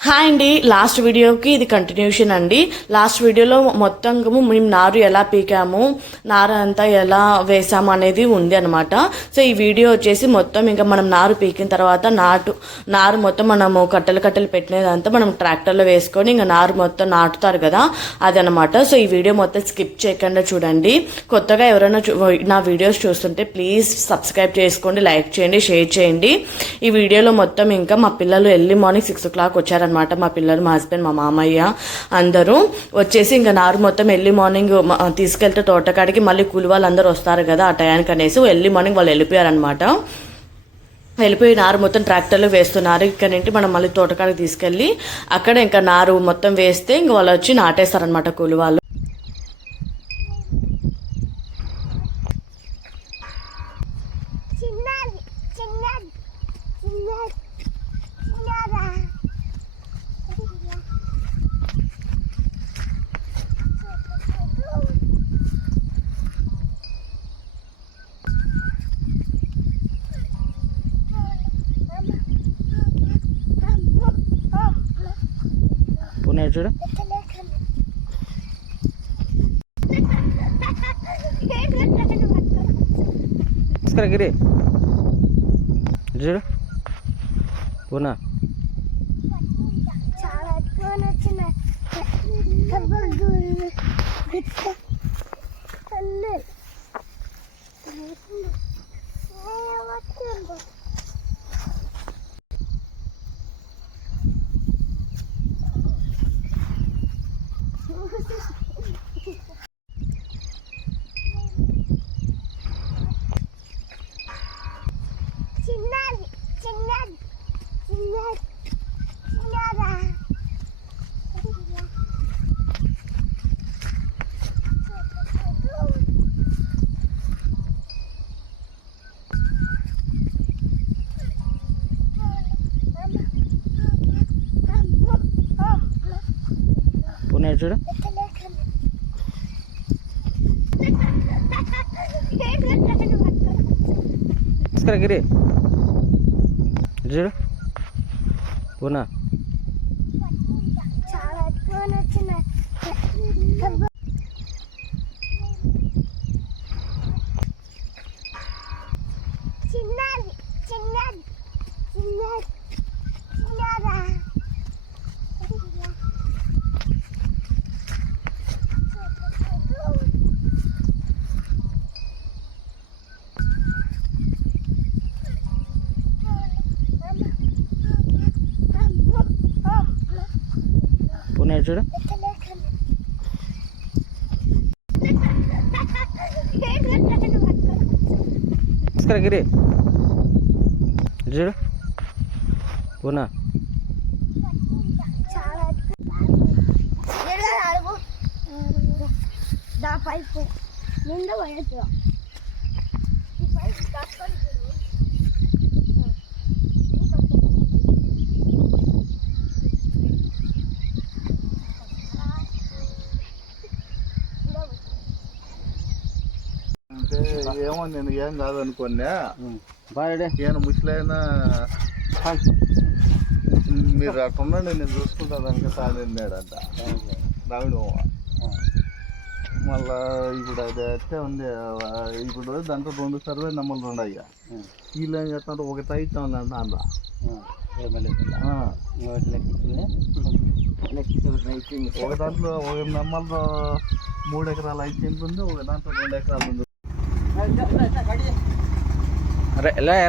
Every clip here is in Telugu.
హాయ్ అండి. లాస్ట్ వీడియోకి ఇది కంటిన్యూషన్ అండి. లాస్ట్ వీడియోలో మొత్తం మేము నారు ఎలా పీకాము నారు అంతా ఎలా వేసాము అనేది ఉంది అనమాట సో ఈ వీడియో వచ్చేసి మొత్తం ఇంకా మనం నారు పీకిన తర్వాత నాటు నారు మొత్తం మనము కట్టెలు కట్టెలు పెట్టినదంతా మనం ట్రాక్టర్లో వేసుకొని ఇంకా నారు మొత్తం నాటుతారు కదా అదనమాట సో ఈ వీడియో మొత్తం స్కిప్ చేయకుండా చూడండి. కొత్తగా ఎవరైనా చూ- నా వీడియోస్ చూస్తుంటే ప్లీజ్ సబ్స్క్రైబ్ చేసుకోండి లైక్ చేయండి షేర్ చేయండి. ఈ వీడియోలో మొత్తం ఇంకా మా పిల్లలు early morning six o'clock అనమాట మా పిల్లలు మా హస్బెండ్ మా మామయ్య అందరూ వచ్చేసి ఇంకా నారు మొత్తం ఎర్లీ మార్నింగ్ తీసుకెళ్తే తోటకాడికి మళ్ళీ కూలి వాళ్ళు వస్తారు కదా ఆ టయానికి అనేసి ఎర్లీ మార్నింగ్ వాళ్ళు వెళ్ళిపోయారనమాట వెళ్ళిపోయి నారు మొత్తం ట్రాక్టర్లో వేస్తున్నారు. ఇక్కడ నుండి మనం మళ్ళీ తోటకాడికి తీసుకెళ్ళి అక్కడ ఇంకా నారు మొత్తం వేస్తే ఇంక వాళ్ళు వచ్చి నాటేస్తారనమాట కూలి వాళ్ళు. చూడు. గిరి. చూడు. పూనా. చూడు. గిరి. చూడు. ఉన్నా చాలా అడుగు పైపు. నిండా పోయచ్చు ఈ పైపు కట్టుకొని చూడు. అంటే ఏమో నేను ఏం కాదనుకోండి బాగా ఈయన ముసలైన మీరు అట్లా ఉండండి నేను చూసుకుంటా దానికి తాడిండాడంట దావిడు మళ్ళా ఇప్పుడు అది అట్టే ఉంది. ఇప్పుడు దాంట్లో రెండు సర్వే నెంబర్లు ఉన్నాయి. వీళ్ళు ఏం చేస్తున్నారు? ఒకటి అయితే ఉందంట అందులో ఆ, ఒక దాంట్లో ఒక నెంబర్లో మూడు ఎకరాలు అయితే ఉంది ఒక దాంట్లో రెండు ఎకరాలు ఉంది.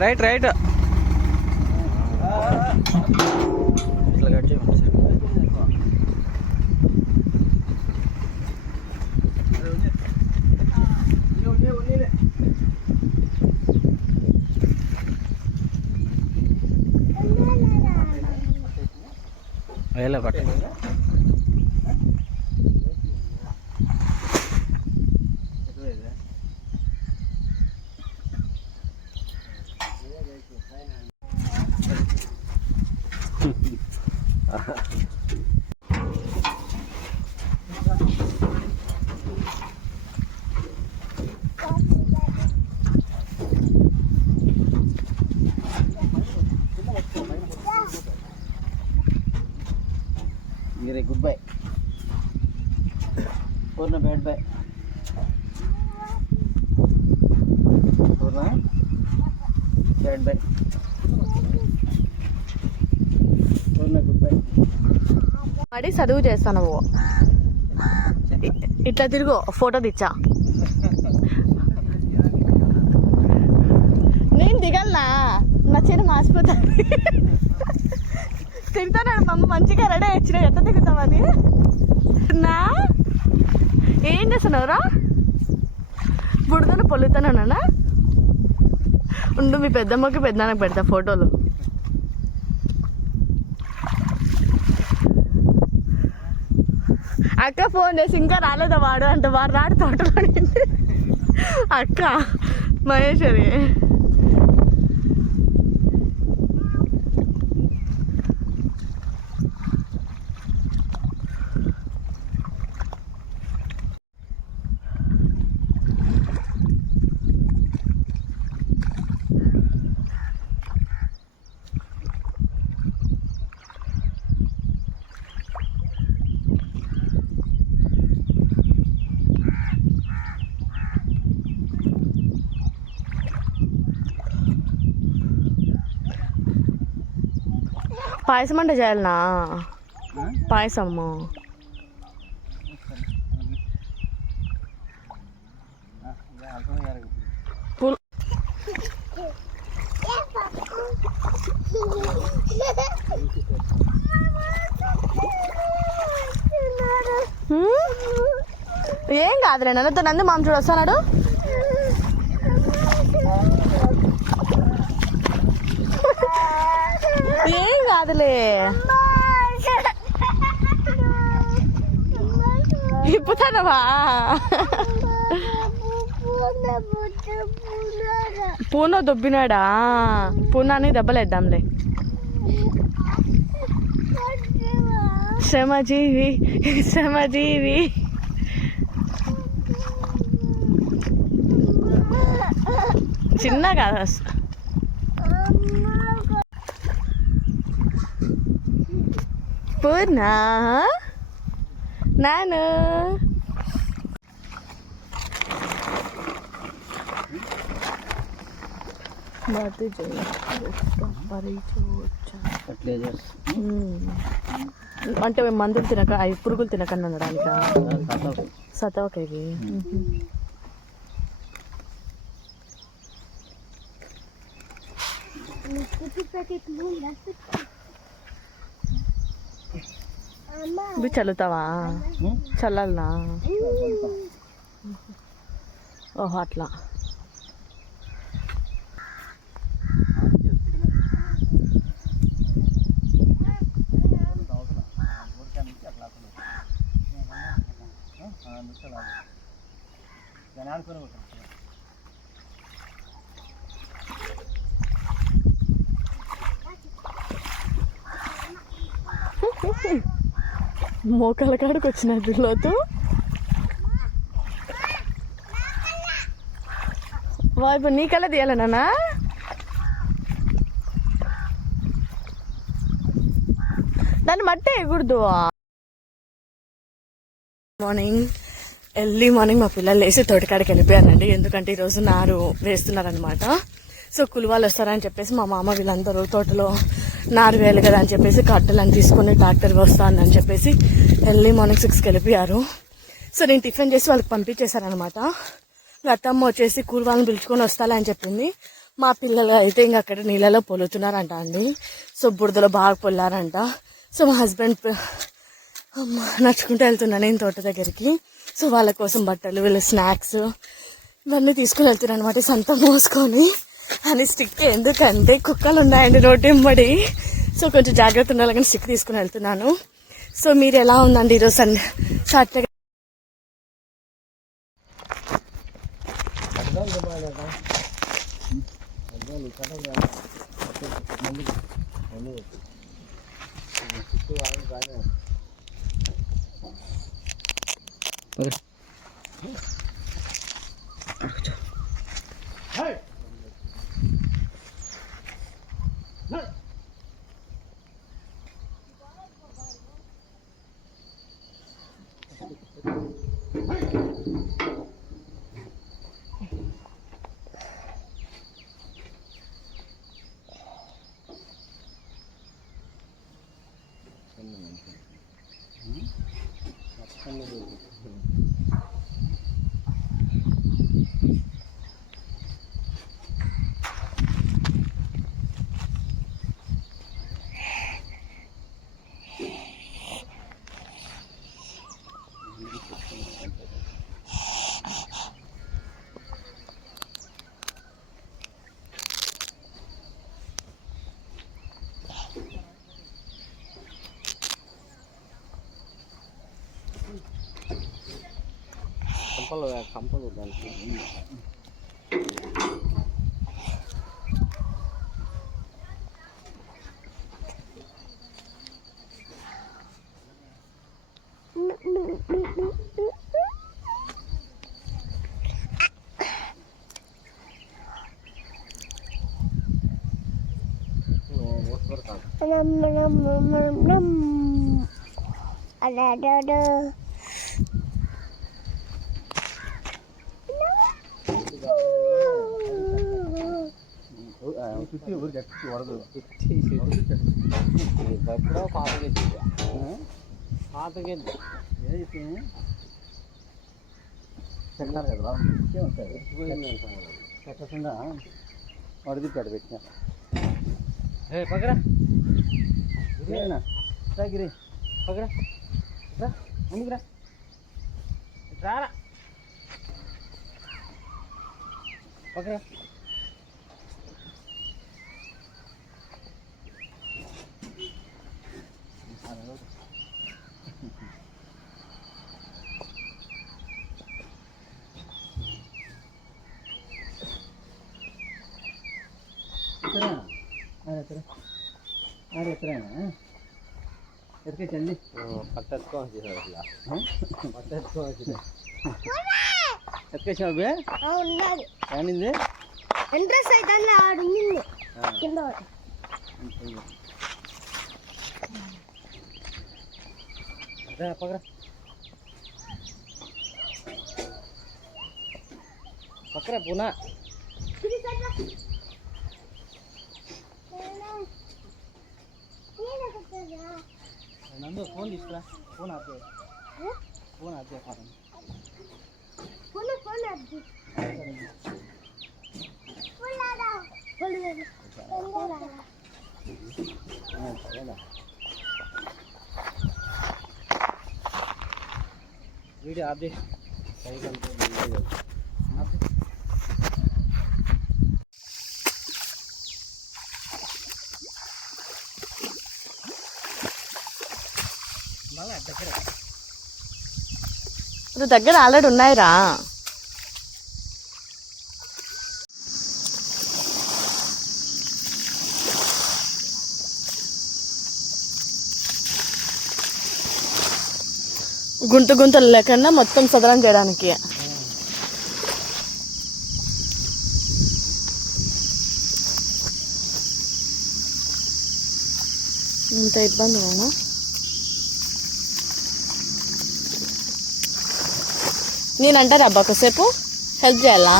రైట్ రైట్ ఇట్లా కట్ చేయమని సార్ వేలే పట్టు bad bye bad bye goodbye పడి చదువు చేస్తాను నువ్వు. ఇట్లా తిరుగు ఫోటో తెచ్చా నేను దిగలనా? నా చీర మాసిపోతాను ఏం చేస్తున్నావురా? బుడిదను పొల్లుతానా ఉండు మీ పెద్దమ్మకి పెద్దనాన్నకి పెడతా ఫోటోలు. అక్క ఫోన్ చేసి ఇంకా రాలేదా వాడు? అంటే వాడు రాడు తోటలో అక్క మహేశ్వరి. పాయసం అంటే చేయాలనా? పాయసము హ్మ్? ఏం కాదులే నన్నతో నంది మామ చూడు వస్తున్నాడు. ఏం ఇప్పుతానవా? పూన దొబ్బినాడా? పూనాని దెబ్బలేద్దాంలే. శ్రమజీవి శ్రమజీవి. చిన్నగా బాతి ఫర్టిలైజర్స్ అంటే మేము మందులు తినక అవి పురుగులు తినకని అనడానిక సతవక ఇవి ఇవి చల్లుతావా? చల్లాలనా? ఓహో అట్లా. మోకాల కాడికి వచ్చినట్టు లోతు వా ఇప్పుడు నీకల్లా తీయాలనా దాన్ని మట్టే వేయకూడదు మార్నింగ్ ఎర్లీ మార్నింగ్ మా పిల్లలు లేచి తోటికాడికి వెళ్ళిపోయారండి. ఎందుకంటే ఈరోజు నారు వేస్తున్నారనమాట సో కులవాళ్ళు వస్తారని చెప్పేసి మా మామ వీళ్ళందరూ తోటలో నాలుగు వేలు కదా అని చెప్పేసి కట్టెలను తీసుకొని ట్రాక్టర్ వస్తానని చెప్పేసి ఎర్లీ మార్నింగ్ సిక్స్కి వెళ్ళిపోయారు. సో నేను టిఫిన్ చేసి వాళ్ళకి పంపించేశారనమాట అత్తమ్మ వచ్చేసి కూరవాళ్ళని పిలుచుకొని వస్తాలని చెప్పింది. మా పిల్లలు అయితే ఇంక అక్కడ నీళ్ళలో పొలుతున్నారంట అండి. సో బురదలో బాగా పొల్లారంట. సో మా హస్బెండ్ అమ్మ నడుచుకుంటూ వెళ్తున్నాను నేను తోట దగ్గరికి. సో వాళ్ళ కోసం బట్టలు వీళ్ళ స్నాక్స్ ఇవన్నీ తీసుకుని వెళ్తున్నాను అనమాట సంత మోసుకొని. అని స్టిక్ ఎందుకంటే కుక్కలు ఉన్నాయండి రోడ్డు సో కొంచెం జాగ్రత్త ఉండాలి కానీ స్టిక్ తీసుకుని వెళ్తున్నాను. సో మీరు ఎలా ఉందండి ఈరోజు సన్ సాటర్డే కంపలు కంపలు దానికి Nom nom nom nom nom. Ada ada ada. ಬಿಟ್ಟು ಇವ್ರಿಗೆ ಅಕ್ಕಿ ಹೊಡೆದು ಬಟ್ಟೆ ಕಾತಿಗೆದ್ದಿದ್ದೆ ಕಾತಿಗೆದ್ದೆ ಏನೈತಿ ಸೆಕ್ಟರ್ ಕದಲ್ಲ ಸೆಕ್ಟರ್ಸಿಂದ ಹೊಡೆದು ಕಟ್ಬೇಕು ಏ ಪಗರ ಇದೇನ ಸಾಗಿರಿ ಪಗರ ಮುಗಿದ್ರ ರಾರ ಪಗರ చల్లి పట్టెత్తుకో పట్టెత్తుకో ఎత్తుకేసావు కానింది ఇంట్రెస్ట్ అయితే ఆడు కింద పడు. రా పక్కరా. పక్కరా పునా ఇది సైడ్ రా. నేనే కొట్టేదా? నందు ఫోన్ తీసుకురా ఫోన్ ఆపే ఫోన్ ఆపే పాపం ఫోన్ ఫోన్ అద్దు ఫోన్ ఆడా ఫోన్ ఆడా ఫోన్ ఆడా వీడియో ఆపే సైకిల్ అంతా ఆపే బాగా దగ్గర ఇప్పుడు దగ్గర ఆల్రెడీ ఉన్నాయిరా. గుంత గుంతలు లేకుండా మొత్తం సదరం చేయడానికి. ఇంత ఇబ్బంది అవునా నేనంటారా అబ్బా ఒకసేపు హెల్ప్ చేయాలా?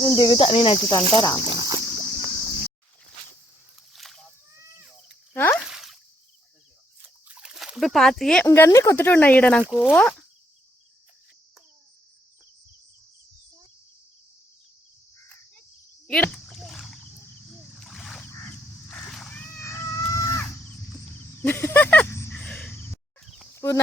నేను దిగుతా నేను వచ్చి అంటారా ఇప్పుడు పాత ఏ ఇంకన్నీ కొత్తటి ఉన్నాయి ఈడ నాకు. పూర్ణ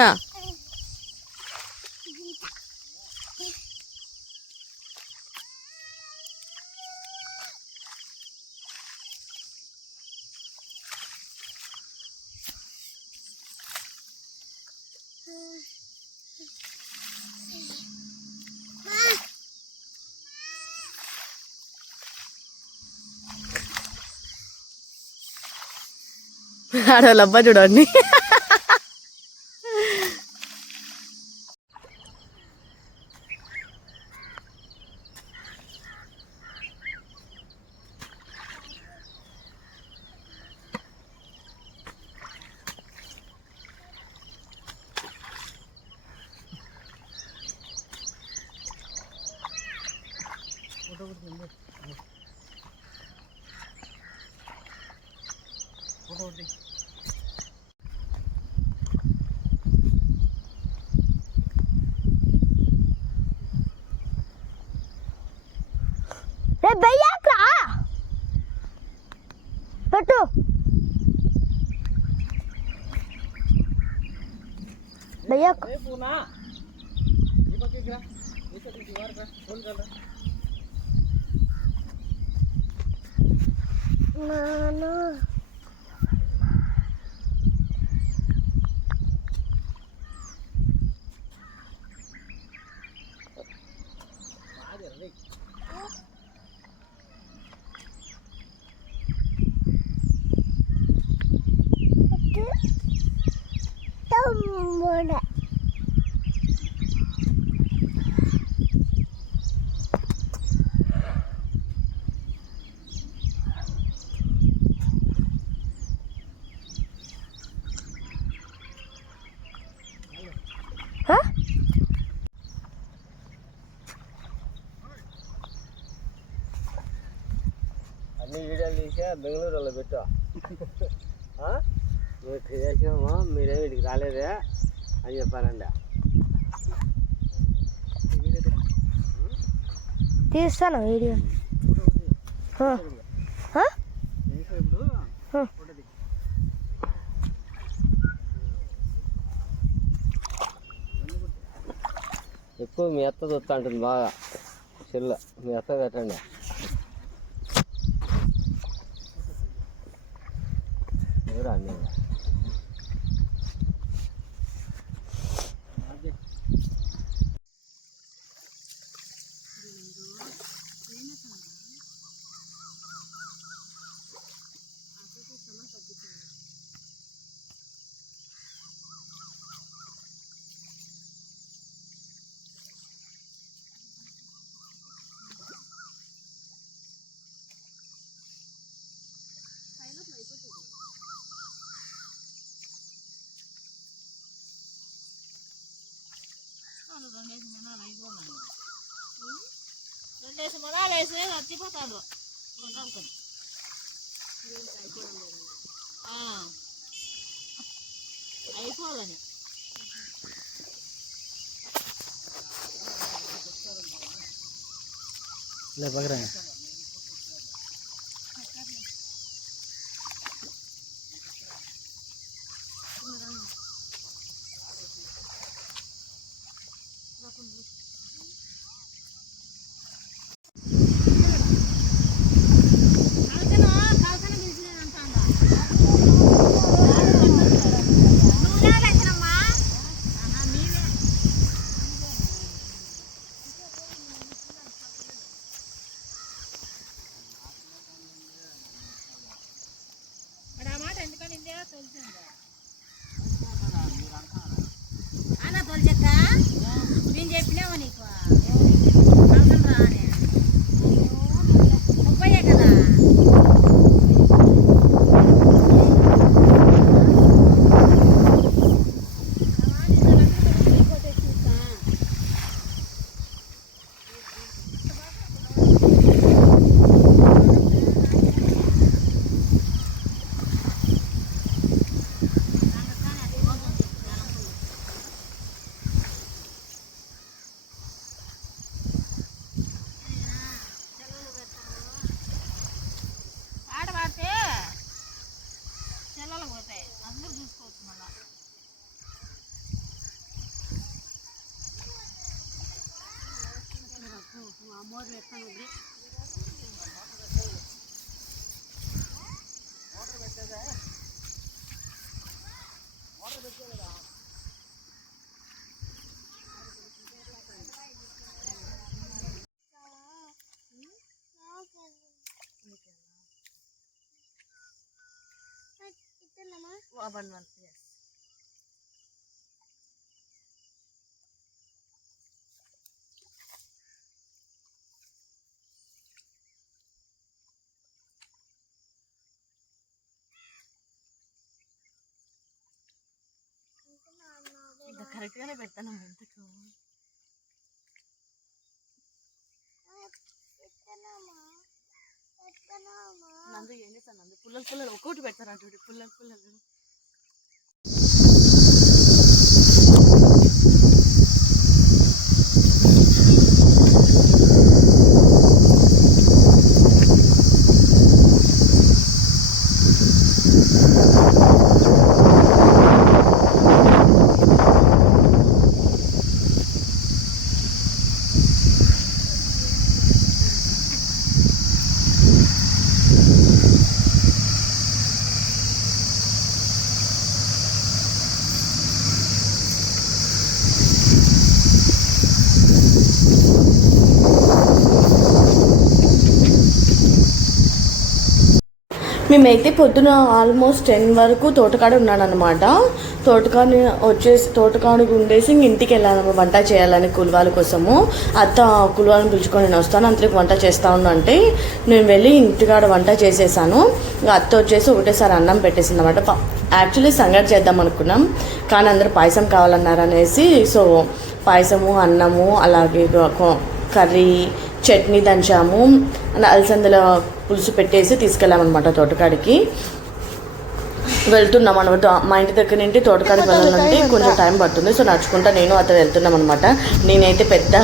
ఆడవాళ్ళబ్బా చూడండి Hold on. బయ్యాక్ ఏ పూనా ఈ పక్కకి రా ఈ పక్కకి వారు రా ఫోన్ కలరా నానా బాగా వీడియోలు తీసా బెంగళూరులో పెట్టు? మేము మీరేమి ఇక్కడికి రాలేదే అని చెప్పానండి తీస్తాను వీడియో. ఎక్కువ మీ అత్త చూస్తా ఉంటుంది బాగా. చెల్లు మీ అత్త పెట్టండి ఎవరా అన్నీ రెండేసి మొదలు వేసి చచ్చిపోతాడు కొంటాం అయిపోవాలని లే వన్ మంత్ ఎస్ కరెక్ట్గానే పెడతాను ఇంతకు. నందు ఏం చేస్తాను నందు? పుల్లలు పుల్లలు ఒక్కొక్కటి పెడతాను అటువంటి పుల్లలు పుల్లలు. మేమైతే పొద్దున ఆల్మోస్ట్ టెన్ వరకు తోటకాడ ఉన్నాడనమాట తోటకాని వచ్చేసి తోటకాడు ఉండేసి ఇంటికి వెళ్ళాను వంట చేయాలని కులవాల కోసము. అత్త కులవాలను పిలుచుకొని నేను వస్తాను అంతకు వంట చేస్తా ఉన్నా అంటే నేను వెళ్ళి ఇంటికాడ వంట చేసేసాను. అత్త వచ్చేసి ఒకటేసారి అన్నం పెట్టేసింది అనమాట యాక్చువల్లీ సంగటి చేద్దాం అనుకున్నాం. కానీ అందరూ పాయసం కావాలన్నారు అనేసి సో పాయసము అన్నము అలాగే కర్రీ చట్నీ దంచాము. అలసందల పులుసు పెట్టేసి తీసుకెళ్ళామన్నమాట తోటకాడికి. వెళ్తున్నాం అనమాట. మా ఇంటి దగ్గర నుండి తోటకాడికి వెళ్ళాలంటే కొంచెం టైం పడుతుంది. సో నడుచుకుంటా నేను అతను వెళ్తున్నాం అనమాట నేనైతే పెద్ద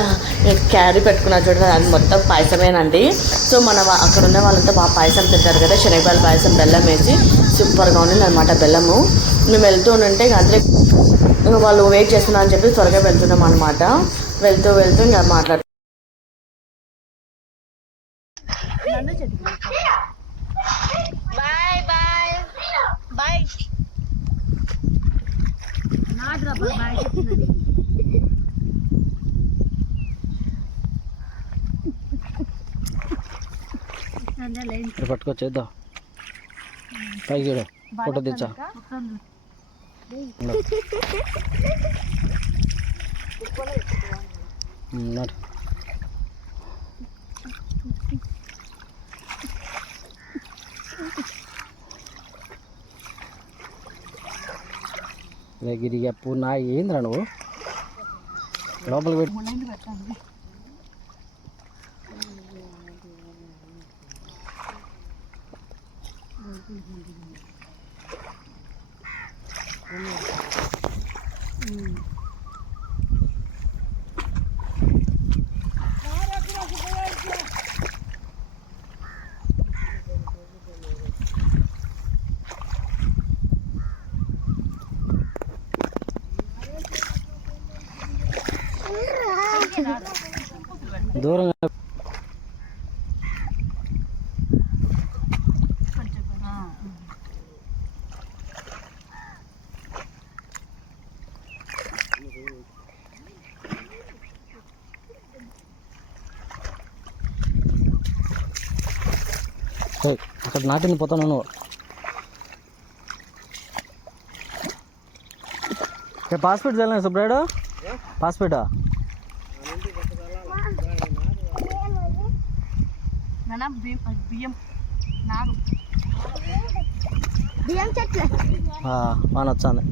క్యారీ పెట్టుకున్నా చూడండి అది మొత్తం పాయసమేనండి. సో మన అక్కడ ఉన్న వాళ్ళంతా బాగా పాయసం తింటారు కదా శనగపాల పాయసం బెల్లం వేసి సూపర్గా ఉంది అనమాట బెల్లము. మేము వెళ్తూ ఉంటే అందరే వాళ్ళు వెయిట్ చేస్తున్నా అని చెప్పి త్వరగా వెళ్తున్నాం అనమాట వెళ్తూ వెళ్తూ ఇంకా మాట్లాడు బాయ్ బాయ్ బాయ్ ఇక్కడ పట్టుకొచ్చేద్దాం. పైకి చూడు ఫోటో తెచ్చా నాటు గిరిగా నా ఏంద్రా నువ్వు? లోపలికి పెట్టి దూరంగా. అక్కడ నాటింది పోతాను నువ్వు. పాస్పోర్ట్ చల్లని సుబ్రాయుడు? పాస్పోర్టా? బియ్యం బియ్యం నారు. బియ్యం చెట్లు. వాన వచ్చింది